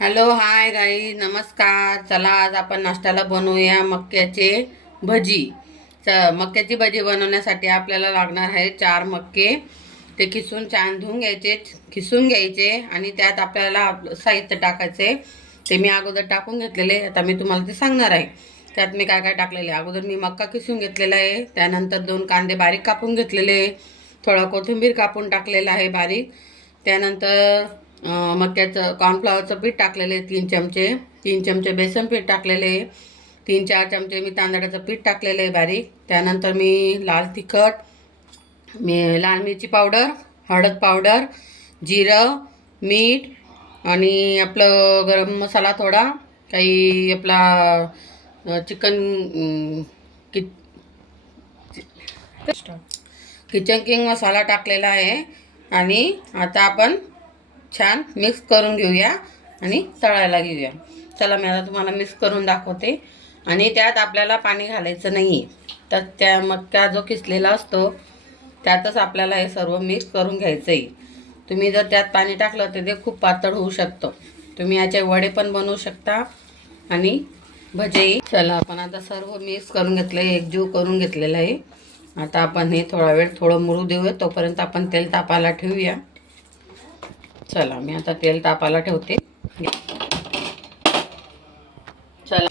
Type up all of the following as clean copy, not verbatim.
Hello hi गाई नमस्कार. चला आज आपण नाश्त्याला बनवूया मक्याचे भजी. मक्याची भजी बनवण्यासाठी आपल्याला लागणार आहे 4 मक्के. ते किसून छान धुवून घ्यायचे, किसून घ्यायचे आणि त्यात आपल्याला साहित्य टाकायचे. ते मी अगोदर टाकून घेतलेले, आता मी तुम्हाला ते सांगणार आहे. त्यात मी काय काय टाकलेले. अगोदर मी मक्का किसून घेतलेला आहे, त्यानंतर 2 कांदे बारीक कापून घेतलेले, थोडा कोथिंबीर कापून टाकलेला आहे बारीक. त्यानंतर मक्याचं कॉर्नफ्लॉवरचं पीठ टाकलेले 3 चमचे, 3 चमचे बेसन पीठ टाकलेले, 3-4 चमचे मी तांदळाचं पीठ टाकलेलं आहे बारीक. त्यानंतर मी लाल तिखट, लाल मिरची पावडर, हळद पावडर, जिरं, मीठ आणि आपलं गरम मसाला थोडा, काही आपला चिकन कि किचन किंग मसाला टाकलेला आहे. आणि आता आपण छान मिक्स करून घेऊया आणि तळायला घेऊया. चला मी आता तुम्हाला मिक्स करून दाखवते. आणि त्यात आपल्याला पाणी घालायचं नाही, तर त्या मक्का जो किसलेला असतो त्यातच आपल्याला हे सर्व मिक्स करून घ्यायचं आहे. तुम्ही जर त्यात पाणी टाकलं तर ते खूप पातळ होऊ शकतं. तुम्ही याचे वडे पण बनवू शकता आणि भजेही. चला आपण आता सर्व मिक्स करून घेतलं आहे, एकजीव करून घेतलेलं आहे. आता आपण हे थोडा वेळ थोडं मुरू देऊया, तोपर्यंत आपण तेल तापायला ठेवूया. चला मी आता तेल तापायला ठेवते. चला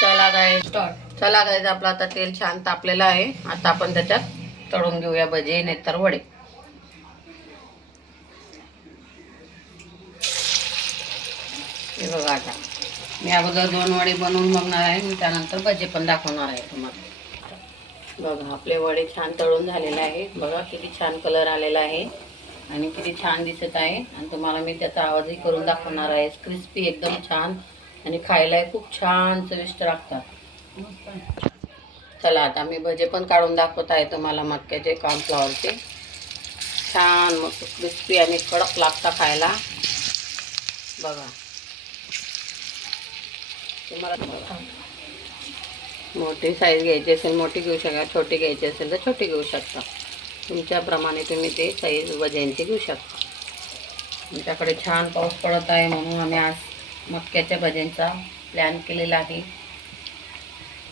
चला गाईज स्टार्ट. चला गाईज आपलं आता तेल छान तापलेलं आहे. आता आपण त्याच्यात तळून घेऊया भजे नाहीतर वडे. हे बघा आता मी अगोदर 2 वडे बनवून बघणार आहे, मी त्यानंतर भजे पण दाखवणार आहे तुम्हाला. बघा आपले वडे छान तळून झालेले आहे. बघा किती छान कलर आलेला आहे आणि किती छान दिसत आहे. आणि तुम्हाला मी त्याचा आवाजही करून दाखवणार आहे. क्रिस्पी एकदम छान आणि खायला खूप छान चविष्ट लागतात. चला आता मी भजे पण काढून दाखवत आहे तुम्हाला मक्याचे कॉर्नफ्लॉवरचे. छान मस्त क्रिस्पी आणि कडक लागता खायला. बघा तुम्हाला मोठी साईज घ्यायची असेल मोठी घेऊ शकता, छोटी घ्यायची असेल तर छोटी घेऊ शकता. तुमच्याप्रमाणे तुम्ही ते साईज भज्यांची घेऊ शकता. आमच्याकडे छान पाऊस पडत आहे म्हणून आम्ही आज मक्याच्या भज्यांचा प्लॅन केलेला आहे.